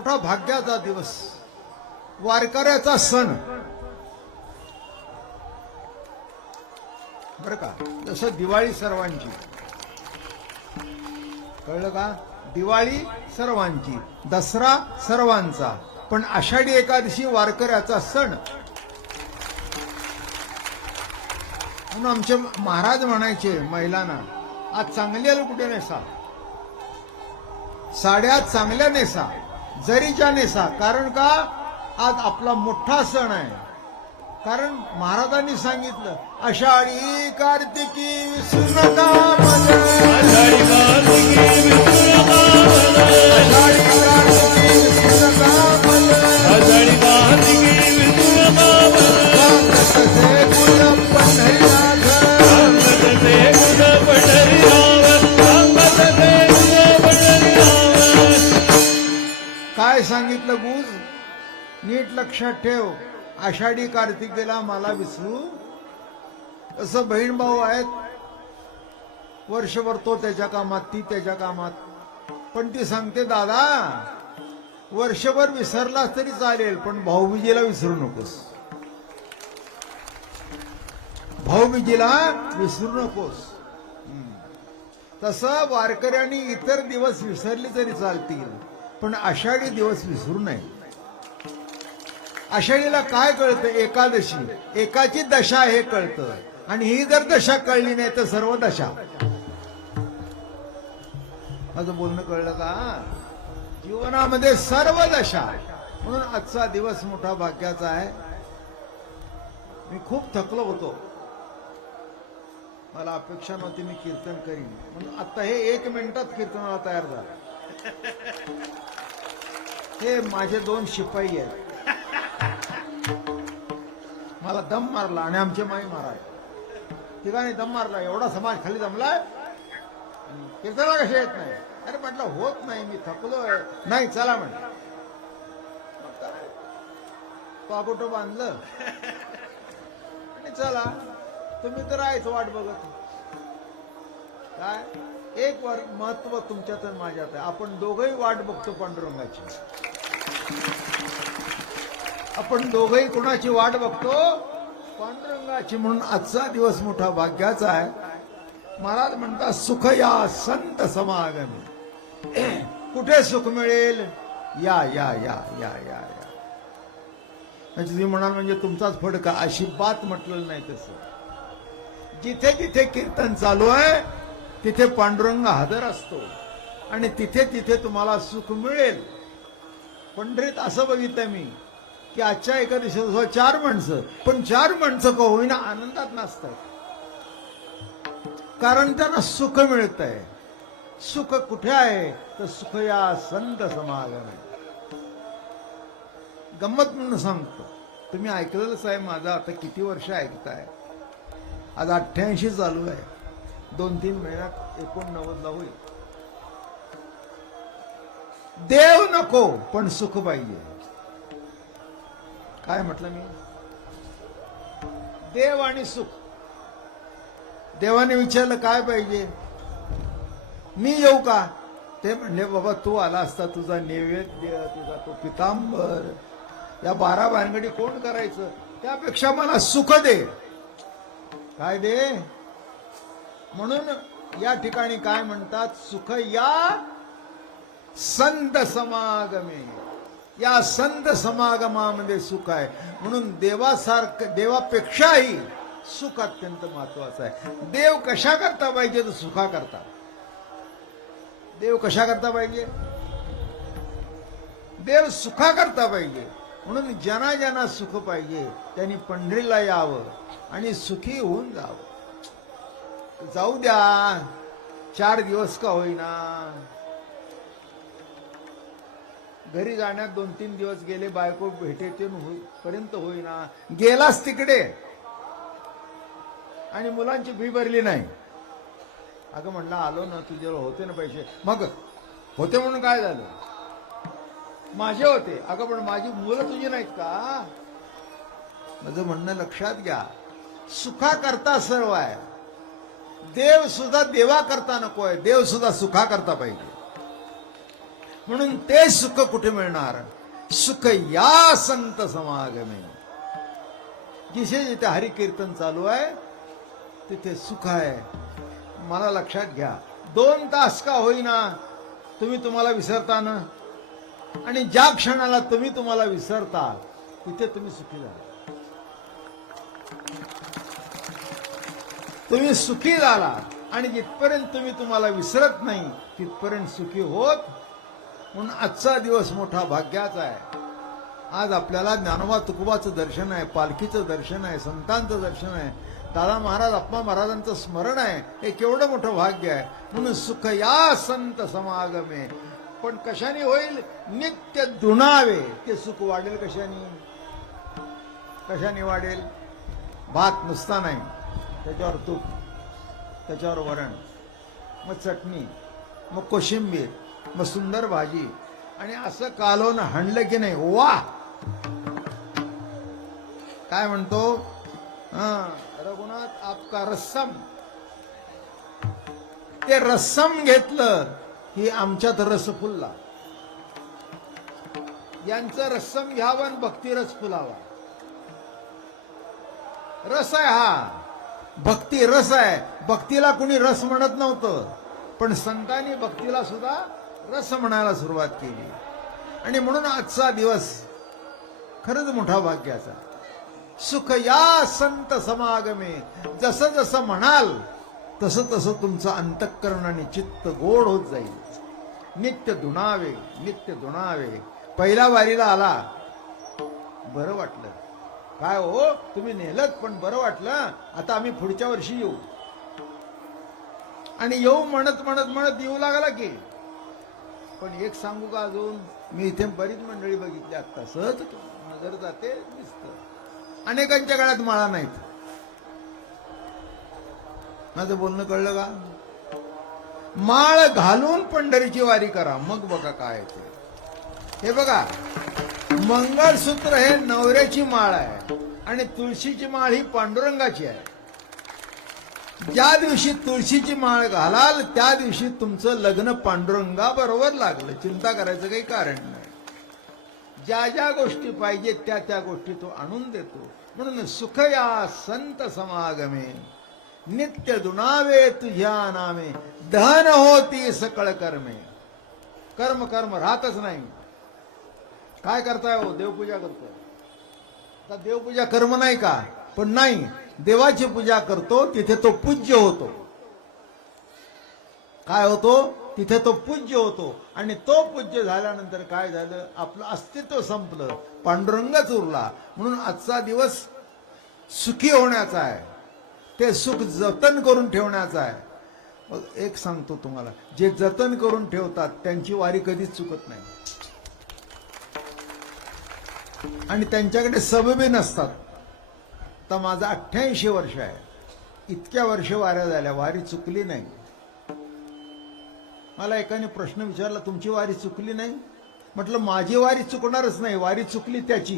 मोठा भाग्याचा दिवस, वारकऱ्याचा सण बर का. जसं दिवाळी सर्वांची, कळलं का? दिवाळी सर्वांची, दसरा सर्वांचा, पण आषाढी एकादशी वारकऱ्याचा सण. म्हणून आमचे महाराज म्हणायचे महिलांना, आज चांगल्या कुठे नेसा, साड्या चांगल्या नेसा, जरीच्या नेसा. कारण का? आज आपला मोठा सण आहे. कारण महाराजांनी सांगितलं, आषाढी कार्तिकी विसरू नका मला, आषाढी कार्तिकी विसरू नका मला, आषाढी कार्तिकी विसरू नका मला, आषाढी कार्तिकी विसरू नका मला. सांगतसे गुण पंढरीनाथ, सांगतसे गुण पंढरीनाथ, सांगतसे गुण पंढरीनाथ. काय सांगितलं गुज? नीट लक्षात ठेव. आषाढी कार्तिकेला मला विसरू. असं बहीण भाऊ आहेत, वर्षभर तो त्याच्या कामात, ती त्याच्या कामात, पण ती सांगते, दादा वर्षभर विसरलास तरी चालेल, पण भाऊबीजेला विसरू नकोस, भाऊबीजेला विसरू नकोस. तसं वारकऱ्यांनी इतर दिवस विसरले तरी चालतील, पण आषाढी दिवस विसरू नये. आषाढीला काय कळतं? एकादशी, एकाची दशा हे कळतं. आणि ही जर दशा कळली नाही तर सर्व दशा. माझं बोलणं कळलं का? जीवनामध्ये सर्व दशा. म्हणून आजचा दिवस मोठा भाग्याचा आहे. मी खूप थकलो होतो, मला अपेक्षा नव्हती मी कीर्तन करीन, म्हणून आता हे 1 मिनिटात कीर्तनाला तयार झालं. हे माझे 2 शिपाई आहेत, मला दम मारला. आणि आमचे माई महाराज ठिकाणी दम मारला. एवढा समाज खाली जमलाय, कीर्तनाला कशा येत नाही? अरे म्हटलं होत नाही, मी थकलोय. नाही चला म्हणे, पागोटो बांधलं आणि चला. तुम्ही तर आहेच वाट बघत. काय एक महत्व तुमच्यात आणि माझ्यात आहे, आपण दोघंही वाट बघतो पांडुरंगाची. आपण दोघंही कोणाची वाट बघतो? पांडुरंगाची. म्हणून आजचा दिवस मोठा भाग्याचा आहे. महाराज म्हणतात, सुख या संत समागमी. कुठे सुख मिळेल? या या या या या या. म्हणजे तुम्ही म्हणाल म्हणजे तुमचाच फडका, अशी बात म्हटलेलं नाही. तसं जिथे जिथे कीर्तन चालू आहे तिथे पांडुरंग हजर असतो, आणि तिथे तिथे तुम्हाला सुख मिळेल. पंढरीत असं बघितलं मी की आजच्या एकादशीला 4 माणसं, पण 4 माणसं का होईना आनंदात नसतात, कारण त्यांना सुख मिळत आहे. सुख कुठे आहे? तर सुख या संत समागम. गंमत म्हणून सांगतो, तुम्ही ऐकलेलंच आहे. माझा आता किती वर्ष ऐकताय? आज 88 चालू आहे. 2-3 महिन्यात 89 होईल. देव नको पण सुख पाहिजे. काय म्हटलं मी? देव आणि सुख. देवाने विचारलं काय पाहिजे? मी येऊ का? ते म्हणले, बाबा तू आला असता, तुझा नैवेद्य, तुझा तो पितांबर, या 12 भानगडी कोण करायचं? त्यापेक्षा मला सुख दे. काय दे? म्हणून या ठिकाणी काय म्हणतात? सुख या संत समागमे. या संत समागमामध्ये सुख आहे. म्हणून देवासारखं, देवापेक्षाही सुख अत्यंत महत्वाचं आहे. देव कशा करता पाहिजे? तर सुखा करता. देव कशा करता पाहिजे? देव सुखा करता पाहिजे. म्हणून ज्यांना ज्यांना सुख पाहिजे त्यांनी पंढरीला यावं आणि सुखी होऊन जावं. जाऊ द्या 4 दिवस का होईना. घरी जाण्यात 2-3 दिवस गेले, बायको भेटेते पर्यंत होईना. गेलास तिकडे आणि मुलांची फी भरली नाही. अगं म्हणलं आलो ना, तुझ्यावर होते ना पैसे. मग होते म्हणून काय झालं? माझे होते. अगं पण माझी मुलं तुझी नाहीत का? माझं म्हणणं लक्षात घ्या. सुखा करता सर्व आहे. देव सुद्धा देवा करता नको आहे, देव सुद्धा सुखा करता पाहिजे. म्हणून ते सुख कुठे मिळणार? सुख या संत समागमे. जिथे जिथे हरिकीर्तन चालू आहे तिथे सुख आहे. मला लक्षात घ्या, 2 तास का होईना तुम्ही तुम्हाला विसरता ना, आणि ज्या क्षणाला तुम्ही तुम्हाला विसरता तिथे तुम्ही सुखी झाला. तुम्ही सुखी झाला आणि जिथपर्यंत तुम्ही तुम्हाला विसरत नाही तिथपर्यंत सुखी होत. म्हणून आजचा दिवस मोठा भाग्याचा आहे. आज आपल्याला ज्ञानोबा तुकोबाचं दर्शन आहे, पालखीचं दर्शन आहे, संतांचं दर्शन आहे, दादा महाराज अप्पा महाराजांचं स्मरण आहे. हे केवढं मोठं भाग्य आहे. म्हणून सुख या संत समागमे. पण कशाने होईल? नित्य दुणावे. ते सुख वाढेल कशाने? कशाने वाढेल? भात नुसता नाही, त्याच्यावर तूप, त्याच्यावर वरण, मग चटणी, मग कोशिंबीर, मग सुंदर भाजी, आणि असं कालवून हाणलं की नाही, वा. काय म्हणतो? रघुनाथ आपका रस्सम. ते रस्सम घेतलं की आमच्यात रस फुलला. यांचं रस्सम घ्यावं आणि भक्ती रस फुलावा. रस आहे हा, भक्ती रस आहे. भक्तीला कुणी रस म्हणत नव्हतं, पण संतांनी भक्तीला सुद्धा रस म्हणायला सुरुवात केली. आणि म्हणून आजचा दिवस खरंच मोठा भाग्याचा. सुख या संत समागमे. जसं जसं म्हणाल तसं तसं तुमचं अंतःकरण आणि चित्त गोड होत जाईल. नित्य दुणावे, नित्य दुणावे. पहिल्या वारीला आला, बरं वाटलं. काय हो, तुम्ही नेलत पण बरं वाटलं. आता आम्ही पुढच्या वर्षी येऊ. आणि येऊ म्हणत म्हणत म्हणत येऊ लागला की. पण एक सांगू का, अजून मी इथे बरीच मंडळी बघितली आता, सहज नजर जाते, दिसत. अनेकांच्या गळ्यात माळा नाहीत. माझं बोलणं कळलं का? माळ घालून पंढरीची वारी करा, मग बघा काय ते. हे बघा, मंगळसूत्र हे नवऱ्याची माळ आहे आणि तुळशीची माळ ही पांडुरंगाची आहे. ज्या दिवशी तुळशीची माळ घालाल त्या दिवशी तुमचं लग्न पांडुरंगा बरोबर लागलं. चिंता करायचं काही कारण नाही. ज्या ज्या गोष्टी पाहिजेत त्या त्या गोष्टी तो आणून देतो. म्हणून सुख या संत समागमे. नित्य दुणावे तुझ्या नामे. धन होती सकळ कर्मे. कर्म कर्म राहतच नाही. काय करताय हो? देवपूजा करतोय. आता देवपूजा कर्म नाही का? पण नाही, देवाची पूजा करतो तिथे तो पूज्य होतो. काय होतो? तिथे तो पूज्य होतो. आणि तो पूज्य झाल्यानंतर काय झालं? आपलं अस्तित्व संपलं, पांडुरंगच उरला. म्हणून आजचा दिवस सुखी होण्याचा आहे. ते सुख जतन करून ठेवण्याचा आहे. एक सांगतो तुम्हाला, जे जतन करून ठेवतात त्यांची वारी कधीच चुकत नाही. आणि त्यांच्याकडे सबबी नसतात. तर माझं 88 वर्ष आहे. इतक्या वर्ष वाऱ्या झाल्या, वारी चुकली नाही. मला एकाने प्रश्न विचारला, तुमची वारी चुकली नाही? म्हटलं माझी वारी चुकणारच नाही, वारी चुकली त्याची.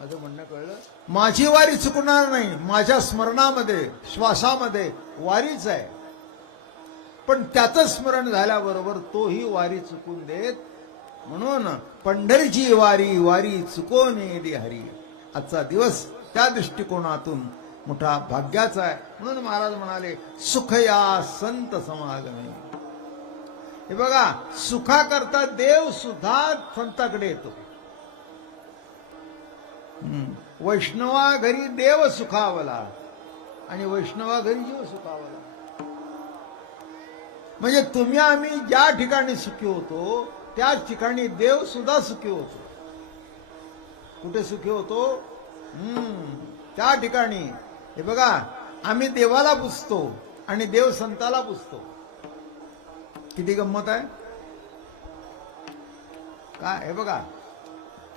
माझं म्हणणं कळलं? माझी वारी चुकणार नाही. माझ्या स्मरणामध्ये, श्वासामध्ये वारीच आहे. पण त्याचं स्मरण झाल्याबरोबर तोही वारी चुकून देत. म्हणून पंढरीची वारी, वारी चुकवून येली हरी. आजचा दिवस त्या दृष्टिकोनातून मोठा भाग्याचा आहे. म्हणून महाराज म्हणाले, सुख या संत समागमे. हे बघा, सुखाकरता देव सुद्धा संताकडे येतो. वैष्णवा घरी देव सुखावला आणि वैष्णवा घरी जीव सुखावला. म्हणजे तुम्ही आम्ही ज्या ठिकाणी सुखी होतो त्याच ठिकाणी देव सुद्धा सुखी होतो. कुठे सुखी होतो? त्या ठिकाणी. हे बघा, आम्ही देवाला पुजतो आणि देव संताला पुजतो. किती गंमत आहे काय? हे बघा,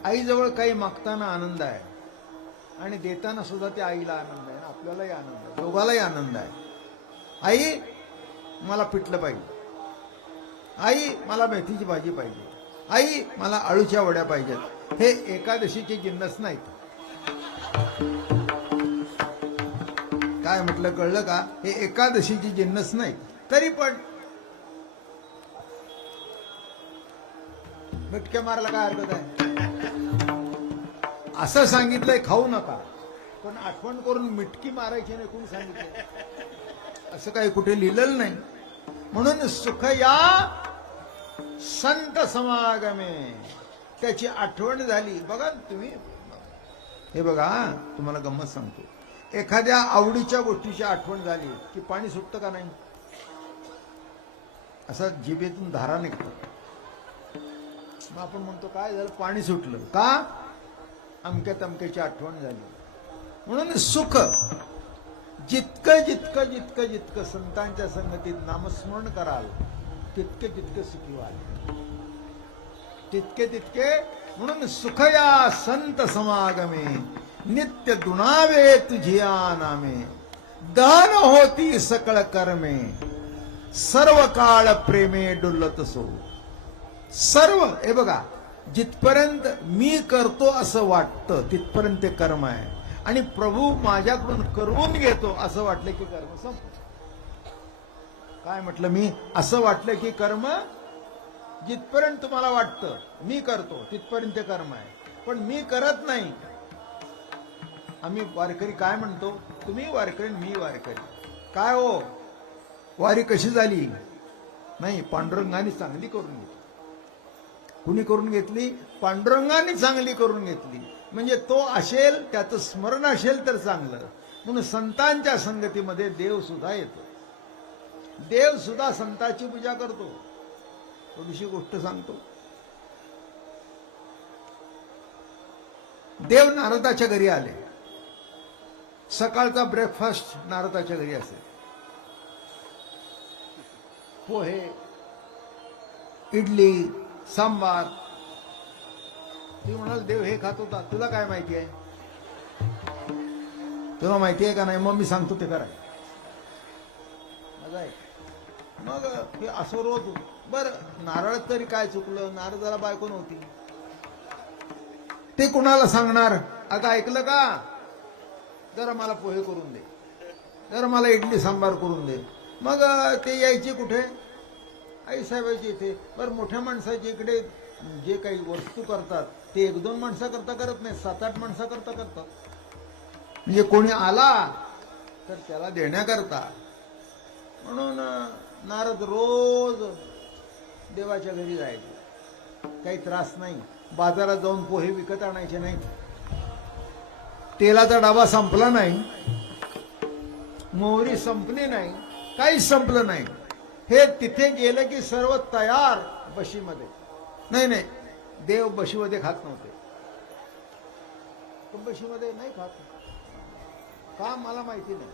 आईजवळ काही मागताना आनंद आहे आणि देताना सुद्धा त्या आईला आनंद आहे, आपल्यालाही आनंद आहे, दोघालाही आनंद आहे. आई मला पिठलं पाहिजे, आई मला मेथीची भाजी पाहिजे, आई मला आळूच्या वड्या पाहिजेत. हे एकादशीचे जिन्नस नाहीत. काय म्हटलं कळलं का? हे एकादशीची जिन्नस नाही. तरी पण मिटक्या मारायला काय हरकत आहे? असं सांगितलंय खाऊ नका, पण आठवण करून मिटकी मारायची नाही कोणी सांगितलं? असं काही कुठे लिहिलेलं नाही. म्हणून सुख या संत समागमे, त्याची आठवण झाली. बघा तुम्ही, हे बघा तुम्हाला गंमत सांगतो, एखाद्या आवडीच्या गोष्टीची आठवण झाली की पाणी सुटतं का नाही? असं जिभेतून धारा निघतात. मग आपण म्हणतो काय झालं, पाणी सुटलं का? अमक्या तमक्याची आठवण झाली. म्हणून सुख जितकं जितकं जितकं जितकं संतांच्या संगतीत नामस्मरण कराल तितके तितके सुखी व्हाल, तितके तितके. म्हणून सुख या संत समागमे, नित्य दुणावे तुझिया नामे, दहन होती सकळ कर्मे, सर्व काळ प्रेमे डुलत सो. सर्व, हे बघा, जिथपर्यंत मी करतो असं वाटतं तिथपर्यंत ते कर्म आहे, आणि प्रभू माझ्याकडून करवून घेतो असं वाटलं की कर्म संपलं. काय म्हटलं मी? असं वाटलं की कर्म, जिथपर्यंत तुम्हाला वाटतं मी करतो तिथपर्यंत ते कर्म आहे, पण मी करत नाही. आम्ही वारकरी काय म्हणतो, तुम्ही वारकरी मी वारकरी. काय हो, वारी कशी झाली? नाही, पांडुरंगाने चांगली करून घेतली. कुणी करून घेतली? पांडुरंगाने चांगली करून घेतली. म्हणजे तो असेल, त्याचं स्मरण असेल तर चांगलं. म्हणून संतांच्या संगतीमध्ये देव सुद्धा येतो, देव सुद्धा संतांची पूजा करतो. थोडीशी गोष्ट सांगतो. देव नारदाच्या घरी आले. सकाळचा ब्रेकफास्ट नारदाच्या घरी असेल. पोहे, इडली, सांबार. ती म्हणाल देव हे खात होता, तुला काय माहिती आहे? तुला माहिती आहे का नाही? मग मी सांगतो ते कराय. मजा आहे. मग हे असं रोज. बर, नारळ तरी काय चुकलं? नारदाला बायको नव्हती, ते कुणाला सांगणार? आता ऐकलं का? जरा मला पोहे करून दे, जरा मला इडली सांबार करून दे. मग ते यायचे कुठे? आई साहेबांची इथे. बरं, मोठ्या माणसाच्या इकडे जे काही वस्तू करतात ते 1-2 माणसं करता करत नाही, 7-8 माणसं करता करतात. म्हणजे कोणी आला तर त्याला देण्याकरता. म्हणून नारद रोज देवाच्या घरी जायचे. काही त्रास नाही. बाजारात जाऊन पोहे विकत आणायचे नाही. तेलाचा डबा संपला नाही, मोहरी संपली नाही, काहीच संपलं नाही. हे तिथे गेलं की सर्व तयार बशीमध्ये. नाही नाही, देव बशीमध्ये खात नव्हते. तो बशीमध्ये नाही खात का मला माहिती नाही.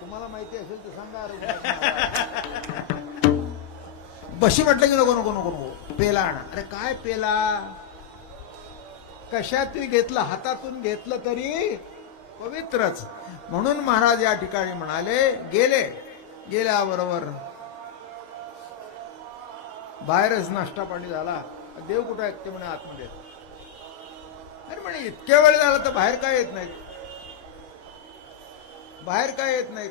तुम्हाला माहिती असेल तर सांगा. बशी म्हटलं की नको नको नको नको, पेला आणा. अरे काय पेला? कशातून घेतलं? हातातून घेतलं तरी पवित्रच. म्हणून महाराज या ठिकाणी म्हणाले, गेल्याबरोबर बाहेरच नाश्ता पाणी झाला. देव कुठे आहेत? ते म्हणे आतमध्ये. अरे म्हणे इतक्या वेळ झाला तर बाहेर काय येत नाहीत? बाहेर काय येत नाहीत?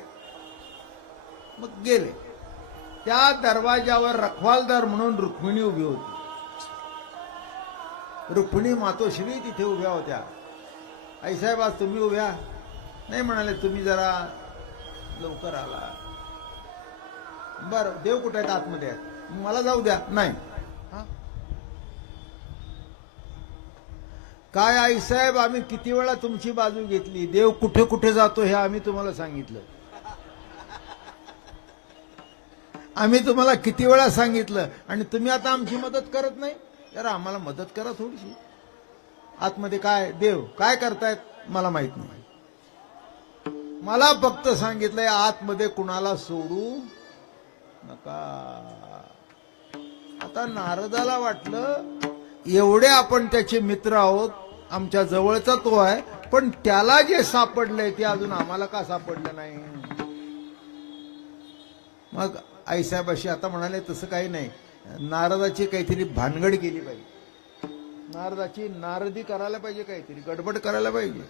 मग गेले. त्या दरवाजावर रखवालदार म्हणून रुक्मिणी उभी होती. रुक्मिणी मातोश्री तिथे उभ्या होत्या. आईसाहेब आज तुम्ही उभ्या नाही? म्हणाले तुम्ही जरा लवकर आला. बरं, देव कुठे आहेत? आतमध्ये आहेत. मला जाऊ द्या. नाही. काय आईसाहेब, आम्ही किती वेळा तुमची बाजू घेतली. देव कुठे कुठे जातो हे आम्ही तुम्हाला सांगितलं. आम्ही तुम्हाला किती वेळा सांगितलं आणि तुम्ही आता आमची मदत करत नाही. जरा आम्हाला मदत करा थोडीशी. आतमध्ये काय देव काय करतायत मला माहित नाही. मला फक्त सांगितलंय आतमध्ये कुणाला सोडू नका. आता नारदाला वाटलं एवढे आपण त्याचे मित्र आहोत, आमच्या जवळचा तो आहे, पण त्याला जे सापडलंय ते अजून आम्हाला का सापडलं नाही. मग आईसाहेब अशी आता म्हणाले तसं काही नाही, नारदाची काहीतरी भानगड केली पाहिजे, नारदाची नारदी करायला पाहिजे, काहीतरी गडबड करायला पाहिजे.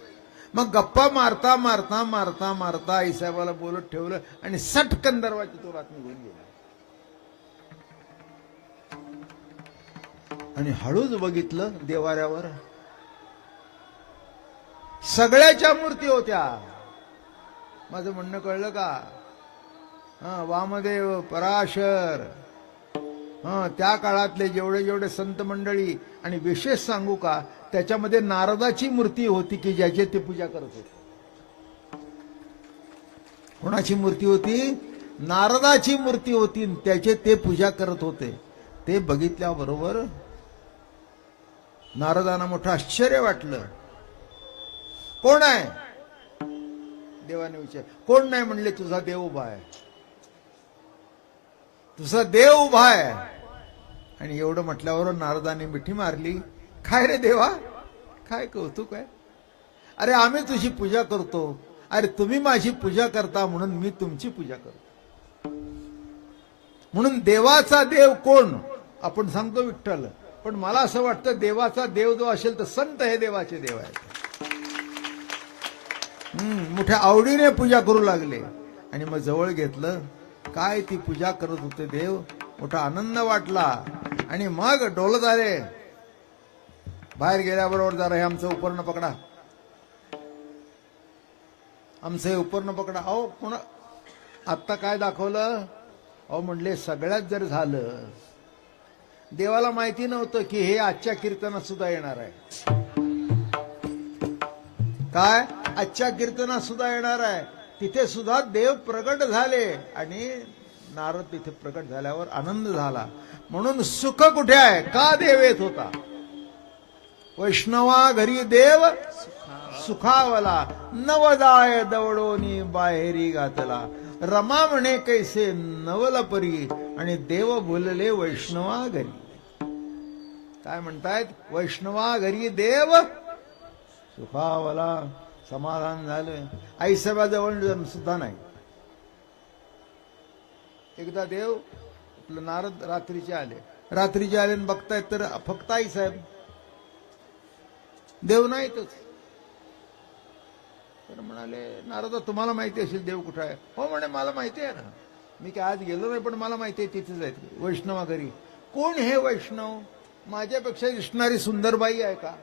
मग गप्पा मारता मारता मारता मारता आईसाहेबाला बोलत ठेवलं आणि सटकन दरवाजा तोरात निघून गेला. आणि हळूच बघितलं देवाऱ्यावर सगळ्याच्या मूर्ती होत्या. माझं म्हणणं कळलं का? वामदेव, पराशर, त्या काळातले जेवढे जेवढे संत मंडळी, आणि विशेष सांगू का, त्याच्यामध्ये नारदाची मूर्ती होती की ज्याची ते पूजा करत होते. कोणाची मूर्ती होती? नारदाची मूर्ती होती, त्याचे ते पूजा करत होते. ते बघितल्याबरोबर नारदांना मोठं आश्चर्य वाटलं. कोण आहे? देवाने विचार. कोण नाही म्हणले, तुझा देव उभा आहे, तुझा देव उभा आहे. आणि एवढं म्हटल्यावर नारदाने मिठी मारली. काय रे देवा, काय कौतुक आहे? अरे आम्ही तुझी पूजा करतो, अरे तुम्ही माझी पूजा करता म्हणून मी तुमची पूजा करतो. म्हणून देवाचा देव कोण? आपण सांगतो विठ्ठल, पण मला असं वाटतं देवाचा देव जो असेल तर संत हे देवाचे देव आहेत. मोठ्या आवडीने पूजा करू लागले. आणि मग जवळ घेतलं. काय ती पूजा करत होते देव, मोठा आनंद वाटला. आणि मग डोलत आले. बाहेर गेल्याबरोबर जरा हे आमचं उपरणं पकडा, आमचं हे उपरणं पकडा. अहो कोण आत्ता काय दाखवलं? अहो म्हणले सगळ्यात जर झालं, देवाला माहिती नव्हतं की हे आजच्या कीर्तनात सुद्धा येणार आहे. काय? आजच्या कीर्तनात सुद्धा येणार आहे. तिथे सुद्धा देव प्रगट झाले. आणि नारद तिथे प्रगट झाल्यावर आनंद झाला. म्हणून सुख कुठे आहे? का देव येत होता? वैष्णवा घरी देव सुखावला, नवदाय दवडोनी बाहेरी घातला. रमा म्हणे कैसे नवल परी, आणि देव बोलले वैष्णवा घरी. काय म्हणतायत? वैष्णवा घरी देव सुखावला. समाधान झालं. आईसाहेबाजवळ सुद्धा नाही. एकदा देव आपलं नारद रात्रीचे आले आणि बघतायत तर फक्त आईसाहेब, देव नाहीतच. तर म्हणाले, नारदा तुम्हाला माहिती असेल देव कुठं आहे? हो म्हणे, मला माहिती आहे ना, मी काय आज गेलो नाही, पण मला माहिती आहे तिथेच आहेत वैष्णवा घरी. कोण हे वैष्णव? माझ्यापेक्षा दिसणारी सुंदर बाई आहे का?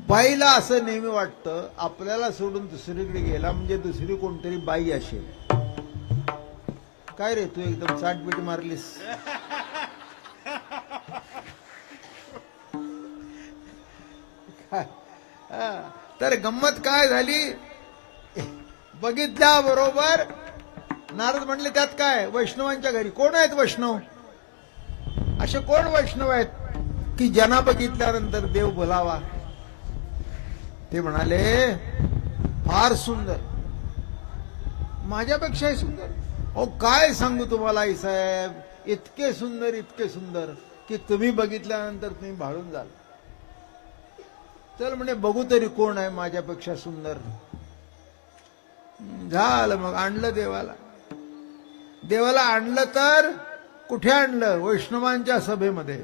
बाईला असं नेहमी वाटतं आपल्याला सोडून दुसरीकडे गेला म्हणजे दुसरी कोणतरी बाई असेल. काय रे तू एकदम चाटबिट मारलीस? तर गंमत काय झाली? बघितल्या बरोबर नारद म्हणले, त्यात काय? वैष्णवांच्या घरी कोण आहेत वैष्णव? असे कोण वैष्णव आहेत की ज्यांना बघितल्यानंतर देव बोलावा? ते म्हणाले, फार सुंदर, माझ्यापेक्षाही सुंदर. अहो काय सांगू तुम्हाला आई साहेब, इतके सुंदर की तुम्ही बघितल्यानंतर तुम्ही भाळून जाल. चल म्हणे बघू तरी कोण आहे माझ्यापेक्षा सुंदर. झालं. मग आणलं देवाला आणलं. तर कुठे आणलं? वैष्णवांच्या सभेमध्ये.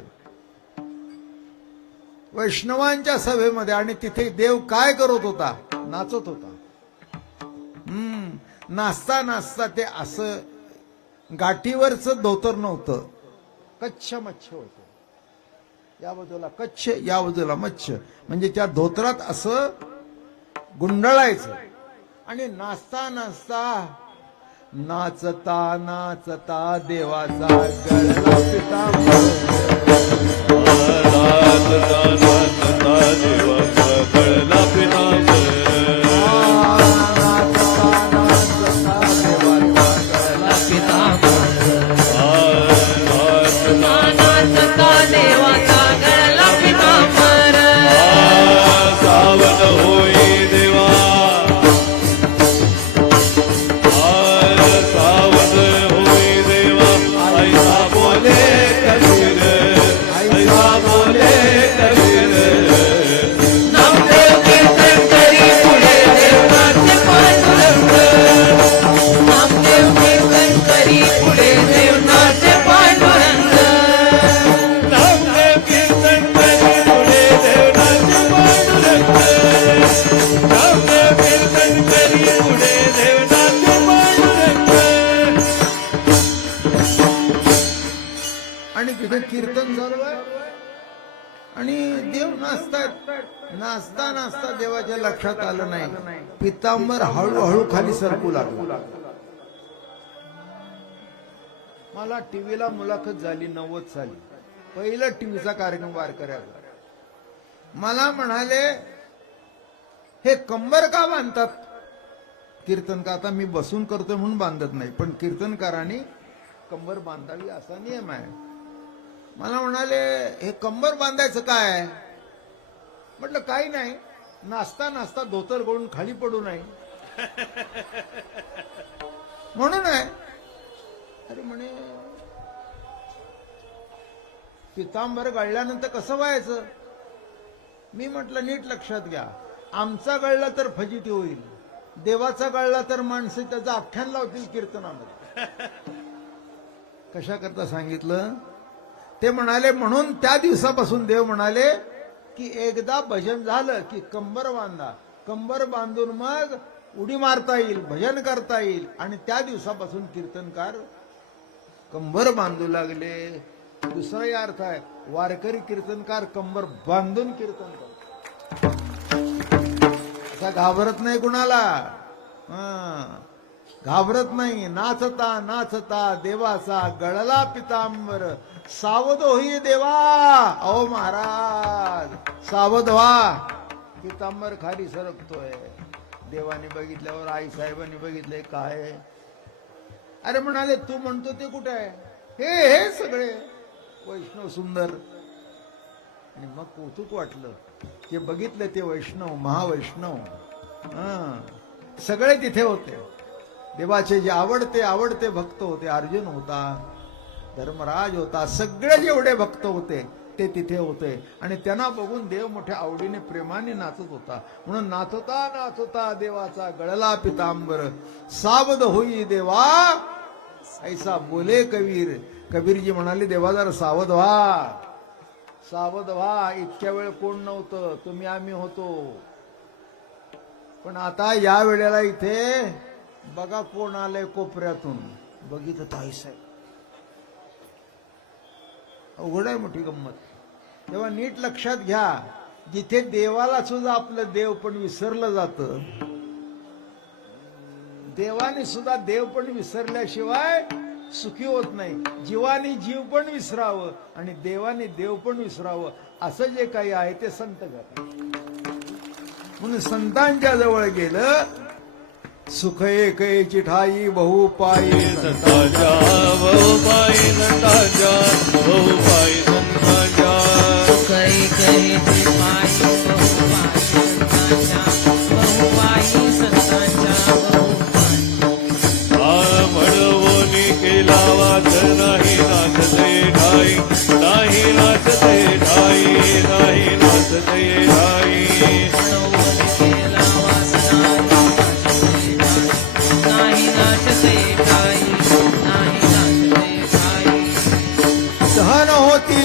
आणि तिथे देव काय करत होता? नाचत होता. नाचता नाचता ते असं गाठीवरच धोतर नव्हतं, कच्छ मच्छ होतं. या बाजूला कच्छ, या बाजूला मच्छ, म्हणजे त्या धोतरात असं गुंडळायचं. आणि नाचता नाचता देवाचा गळला पितांबर. तिथे कीर्तन चालू आहे आणि देव नाचतात. नाचता नाचता देवाच्या लक्षात आलं नाही, पितांबर हळूहळू खाली सरकू लागला. मला टीव्हीला मुलाखत झाली 90 साली, पहिला टीव्हीचा कार्यक्रम वारकऱ्याचा. मला म्हणाले, हे कंबर का बांधतात कीर्तनकार? आता मी बसून करतोय म्हणून बांधत नाही, पण कीर्तनकारांनी कंबर बांधावी असा नियम आहे. मला म्हणाले, हे कंबर बांधायचं काय? म्हटलं काही नाही, नाचता नाचता धोतर गळून खाली पडू नये म्हणून आहे. अरे म्हणे, पितांबर गळल्यानंतर कसं व्हायचं? मी म्हटलं नीट लक्षात घ्या, आमचा गळला तर फजिती होईल, देवाचा गळला तर माणसं त्याचं आख्यान लावतील कीर्तनामध्ये. कशा करता सांगितलं? ते म्हणाले, म्हणून त्या दिवसापासून देव म्हणाले की एकदा भजन झालं की कंबर बांधा, कंबर बांधून मग उडी मारता येईल, भजन करता येईल. आणि त्या दिवसापासून कीर्तनकार कंबर बांधू लागले. दुसराही अर्थ आहे, वारकरी कीर्तनकार कंबर बांधून कीर्तन करतात, असा घाबरत नाही कुणाला, घाबरत नाही. नाचता नाचता देवाचा गळला पितांबर, सावध होई देवा. अहो महाराज, सावध व्हा, पितांबर खाली सरकतोय. देवाने बघितल्यावर, आई साहेबांनी बघितलंय काय? अरे म्हणाले, तू म्हणतो ते कुठे आहे? हे सगळे वैष्णव सुंदर. आणि मग कौतुक वाटलं, ते बघितलं ते वैष्णव, महावैष्णव सगळे तिथे होते. देवाचे जे आवडते आवडते भक्त होते. अर्जुन होता, धर्मराज होता, सगळे जेवढे भक्त होते ते तिथे होते. आणि त्यांना बघून देव मोठ्या आवडीने प्रेमाने नाचत होता. म्हणून नाचता नाचता देवाचा गळला पितांबर, सावध होई देवा ऐसा बोले कबीर. कबीरजी म्हणाले, देवा जरा सावध व्हा, सावध व्हा. इतक्या वेळ कोण नव्हतं, तुम्ही आम्ही होतो, पण आता या वेळेला इथे बघा कोण आलंय कोपऱ्यातून. बघितलं ताई साहेब, अवघड आहे मोठी गंमत. तेव्हा नीट लक्षात घ्या, जिथे देवाला सुद्धा आपलं देव पण विसरलं जातं, देवाने सुद्धा देव पण विसरल्याशिवाय सुखी होत नाही. जीवाने जीव पण विसरावं आणि देवाने देव पण विसरावं, असं जे काही आहे ते संत करतात. म्हणून संतांच्या जवळ गेलं, सुख एकची ठाई बहु पायी संतांच्या, बहु पायी संतांच्या, बहु पायी संतांच्या. सुख एकची ठाई बहु पायी संतांच्या, बहु पायी संतांच्या, बहु पायी. म्हणवोनी केला वाच नाही नाचते ठाई, नाही नाचते ठाई, नाही नाचते ठाई.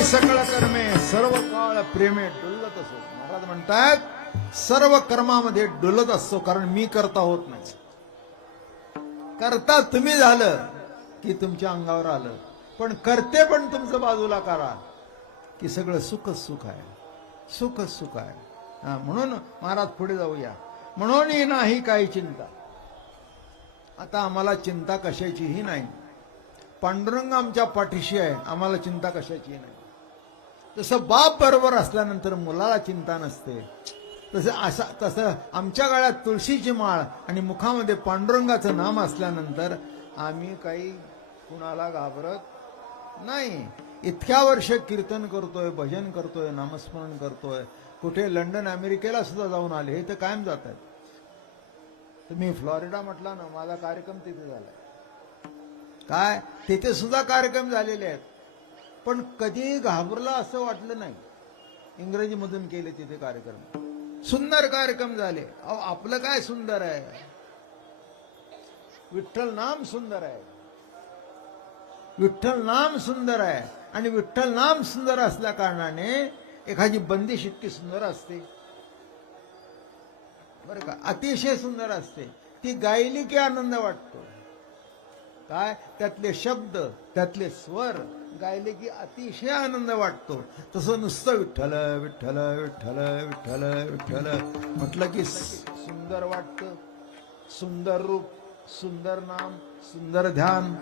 सकळ कर्मे सर्व काळ प्रेमे डुलत असो. महाराज म्हणतात सर्व कर्मामध्ये डुलत असतो, कारण मी करता होत नाही. करता तुम्ही झालं की तुमच्या अंगावर आलं, पण करते पण तुमचं बाजूला करा की सगळं सुखच सुख आहे, सुखच सुख आहे. म्हणून महाराज पुढे जाऊया. म्हणून नाही काही चिंता. आता आम्हाला चिंता कशाचीही नाही. पांडुरंग आमच्या पाठीशी आहे, आम्हाला चिंता कशाची नाही. तसं बाप बरोबर असल्यानंतर मुलाला चिंता नसते, तसं आमच्या गळ्यात तुळशीची माळ आणि मुखामध्ये पांडुरंगाचं नाम असल्यानंतर आम्ही काही कुणाला घाबरत नाही. इतक्या वर्ष कीर्तन करतोय, भजन करतोय, नामस्मरण करतोय. कुठे लंडन अमेरिकेला सुद्धा जाऊन आले, हे तर कायम जात आहेत. तुम्ही फ्लॉरिडा म्हटला ना, माझा कार्यक्रम तिथे झालाय. काय तिथे सुद्धा कार्यक्रम झालेले आहेत, पण कधी घाबरला असं वाटलं नाही. इंग्रजीमधून केले तिथे कार्यक्रम, सुंदर कार्यक्रम झाले. अहो आपलं काय सुंदर आहे, विठ्ठल नाम सुंदर आहे, विठ्ठल नाम सुंदर आहे. आणि विठ्ठल नाम सुंदर असल्या कारणाने एखादी बंदिश इतकी सुंदर असते बरं का, अतिशय सुंदर असते. ती गायली की आनंद वाटतो. काय त्यातले शब्द, त्यातले स्वर, गायले की अतिशय आनंद वाटतो. तसं नुसतं विठ्ठल विठ्ठल विठ्ठल विठ्ठल विठ्ठल म्हटलं की सुंदर वाटतं. सुंदर रूप, सुंदर नाम, सुंदर ध्यान.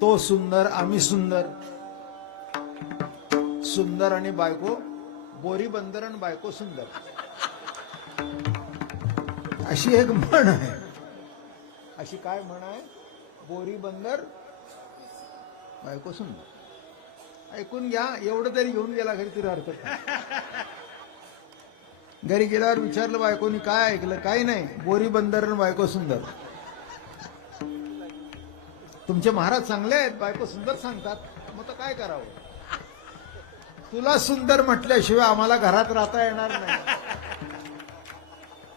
तो सुंदर, आम्ही सुंदर. सुंदर आणि बायको बोरी बंदर आणि बायको सुंदर, अशी एक म्हण आहे. अशी काय म्हण आहे? बोरी बंदर बायको सुंदर. ऐकून घ्या. एवढं तरी घेऊन गेला घरी तरी हरकत नाही. घरी गेल्यावर विचारलं बायकोनी काय ऐकलं? काही नाही, बोरी बंदर आणि बायको सुंदर. तुमचे महाराज चांगले आहेत, बायको सुंदर सांगतात, मग तर काय करावं? तुला सुंदर म्हटल्याशिवाय आम्हाला घरात राहता येणार नाही.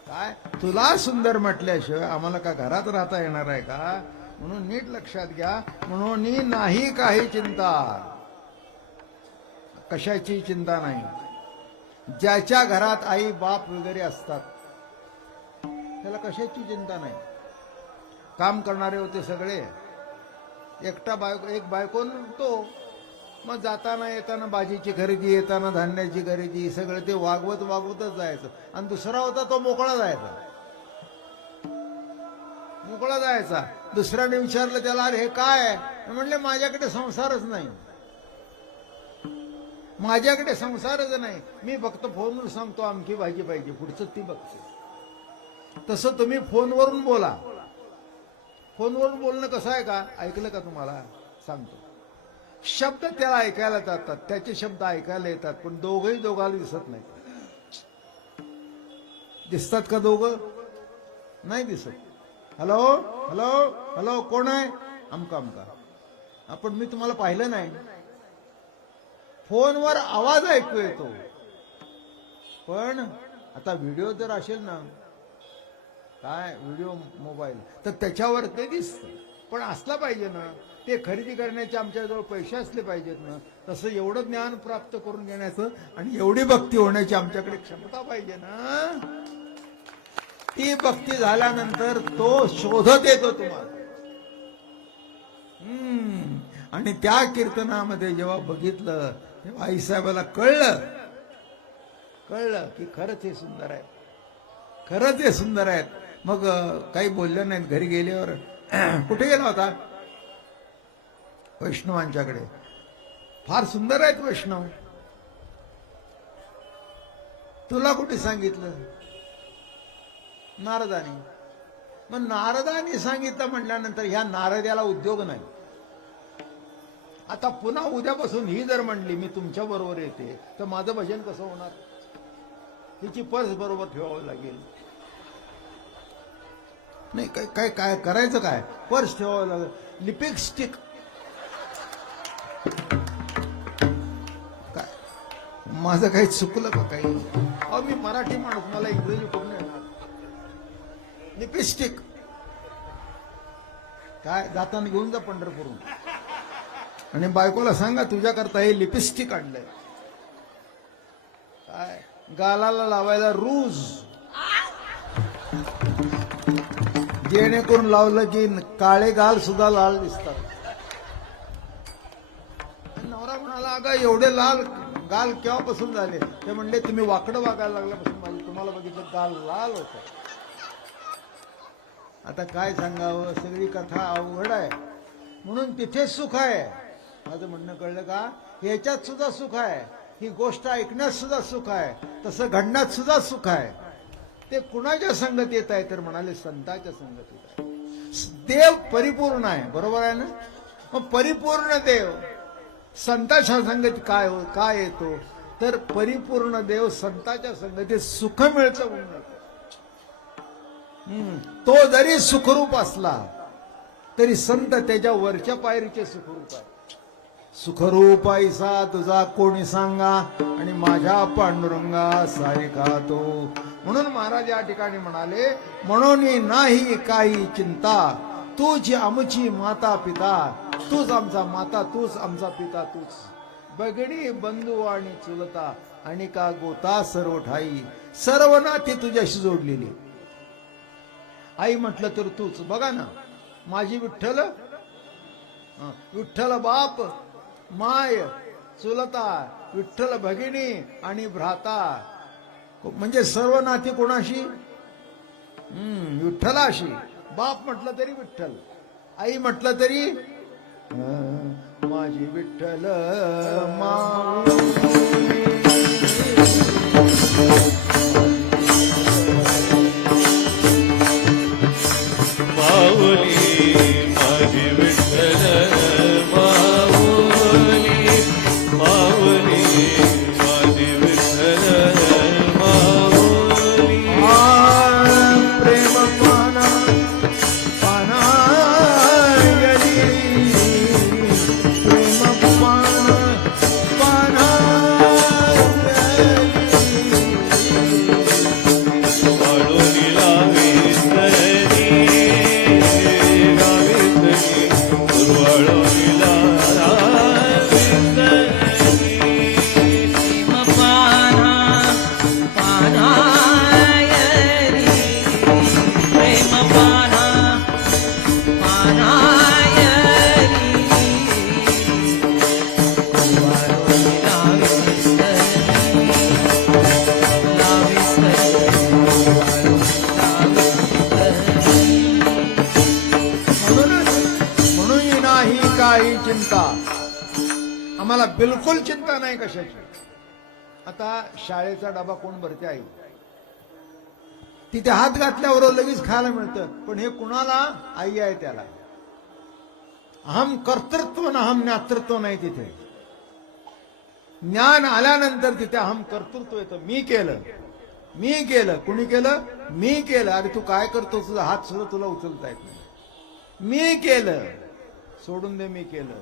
काय? तुला सुंदर म्हटल्याशिवाय आम्हाला का घरात राहता येणार आहे का? म्हणून नीट लक्षात घ्या. म्हणून नाही काही चिंता. कशाची चिंता नाही. ज्याच्या घरात आई बाप वगैरे असतात त्याला कशाची चिंता नाही. काम करणारे होते सगळे. एकटा बायको, एक बायकोन तो. मग जाताना येताना भाजीची खरेदी, येताना धान्याची खरेदी, सगळं ते वागवतच जायचं. आणि दुसरा होता तो मोकळा जायचा. मोकळा जायचा. दुसऱ्याने विचारलं त्याला, अरे हे काय आहे? म्हणले माझ्याकडे संसारच नाही. माझ्याकडे संसारच नाही. मी फक्त फोनवर सांगतो आमची भाजी पाहिजे, पुढचं ती बघते. तसं तुम्ही फोनवरून बोला. फोनवरून बोलणं कसं आहे का? ऐकलं का तुम्हाला? सांगतो. शब्द त्याला ऐकायला जातात, त्याचे शब्द ऐकायला येतात, पण दोघंही दोघाला दिसत नाही. दिसतात का दोघं? नाही दिसत. हॅलो हॅलो हॅलो, कोण आहे? अमका अमका. आपण, मी तुम्हाला पाहिलं नाही. फोनवर आवाज ऐकू येतो, पण आता व्हिडिओ जर असेल ना, काय व्हिडिओ मोबाईल, तर त्याच्यावर ते दिसतं. पण असला पाहिजे ना, ते खरेदी करण्याचे आमच्याजवळ पैसे असले पाहिजेत ना. तसं एवढं ज्ञान प्राप्त करून घेण्याचं आणि एवढी भक्ती होण्याची आमच्याकडे क्षमता पाहिजे ना. ती भक्ती झाल्यानंतर तो शोधत येतो तुम्हाला. आणि त्या कीर्तनामध्ये जेव्हा बघितलं तेव्हा आईसाहेबाला कळलं की खरंच हे सुंदर आहे, खरंच हे सुंदर आहेत. मग काही बोललं नाहीत. घरी गेल्यावर कुठे गेला होता? वैष्णवांच्याकडे. फार सुंदर आहेत वैष्णव. तुला कुठे सांगितलं? नारदानी. मग नारदानी सांगितलं म्हटल्यानंतर ह्या नारद्याला उद्योग नाही. आता पुन्हा उद्यापासून ही जर म्हणली मी तुमच्या बरोबर येते, तर माझं भजन कसं होणार? तिची पर्स बरोबर ठेवावं लागेल. नाही काय काय काय करायचं? काय पर्स ठेवावं लागेल, लिपस्टिक काय? माझं काही चुकलं का काही? अहो मी मराठी माणूस, मला इंग्रजी कुठून येणार? लिपस्टिक काय? जाताना घेऊन जा पंढरपूरून आणि बायकोला सांगा तुझ्याकरता हे लिपस्टिक आणलंय. काय? गालाला लावायला रूज, जेणेकरून लावलं की काळे गाल सुद्धा लाल दिसतात. नवरा म्हणाला, अगं एवढे लाल गाल केव्हापासून झाले? ते म्हणले तुम्ही वाकडं वागायला लागल्यापासून माझे, तुम्हाला बघितलं गाल लाल होत. आता काय सांगावं, सगळी कथा अवघड आहे. म्हणून तिथे सुख आहे. माझं म्हणणं कळलं का? याच्यात सुद्धा सुख आहे. ही गोष्ट ऐकण्यात सुद्धा सुख आहे, तसं घडण्यात सुद्धा सुख आहे. ते कुणाच्या संगत येत आहे? तर म्हणाले संतांच्या संगत येत आहे. देव परिपूर्ण आहे, बरोबर आहे ना? मग परिपूर्ण देव संतांच्या संगती काय येतो? तर परिपूर्ण देव संतांच्या संगतीत सुख मिळतं म्हणून. तो जरी सुखरूप असला तरी संत त्याच्या वरच्या पायरीचे सुखरूप आहे. सुखरूप ऐसा तुझा कोणी सांगा, आणि माझ्या पांडुरंगा सारिखा तो. म्हणून महाराज या ठिकाणी म्हणाले, म्हणून नाही काही चिंता, तूच आमची माता पिता, तूच आमचा माता, तूच आमचा पिता, तूच बगडी बंधू आणि चुलता, आणि का गोता सर्व ठाई, सर्व नाती तुझ्याशी जोडलेली. आई म्हटलं तर तूच. बघा ना, माझी विठ्ठल, विठ्ठल बाप माय चुलता, विठ्ठल भगिनी आणि भ्राता. म्हणजे सर्व नाती कोणाशी? विठ्ठलाशी. बाप म्हटलं तरी विठ्ठल, आई म्हटलं तरी माझी विठ्ठल माऊली माझी विठ्ठल माऊली, माऊली माझी विठ्ठल माऊली. प्रेम पाना पानायली, प्रेम पाना पानायली. वाढोनी लावीतनी, लावीतनी, दुर्वाढोनी लावीतनी. प्रेमपाना पानायरी, प्रेमपाना पानायरी. वाढोनी लाविस्तरी, लाविस्तरी, म्हणून नाही काही चिंता, आम्हाला बिलकुल चिंता नाही कशाची. आता शाळेचा डबा कोण भरते? आई. तिथे हात घातल्यावर लगेच खायला मिळतं, पण हे कुणाला? आई आहे त्याला. अहम कर्तृत्व ना अहम ज्ञातृत्व नाही तिथे. ज्ञान आल्यानंतर तिथे अहम कर्तृत्व येतं. मी केलं, मी केलं. कुणी केलं? मी केलं. अरे तू काय करतो? तुझा हात सुद्धा तुला उचलता येत नाही. मी केलं, सोडून दे. मी केलं.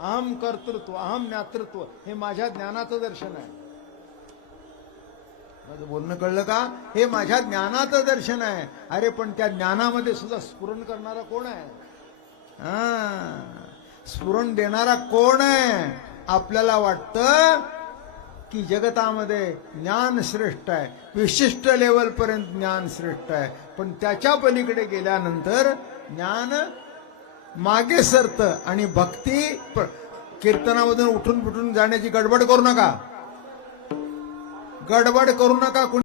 अहम कर्तृत्व अहम ज्ञातृत्व हे माझ्या ज्ञानाचं दर्शन आहे. माझं बोलणं कळलं का? हे माझ्या ज्ञानाचं दर्शन आहे. अरे पण त्या ज्ञानामध्ये सुद्धा स्फुरण करणारा कोण आहे? स्फुरण देणारा कोण आहे? आपल्याला वाटतं की जगतामध्ये ज्ञान श्रेष्ठ आहे, विशिष्ट लेवल पर्यंत ज्ञान श्रेष्ठ आहे, पण त्याच्या पलीकडे गेल्यानंतर ज्ञान मागे सरतं आणि भक्ती कीर्तनामधून उठून फुटून जाण्याची गडबड करू नका. गडबड करू नका.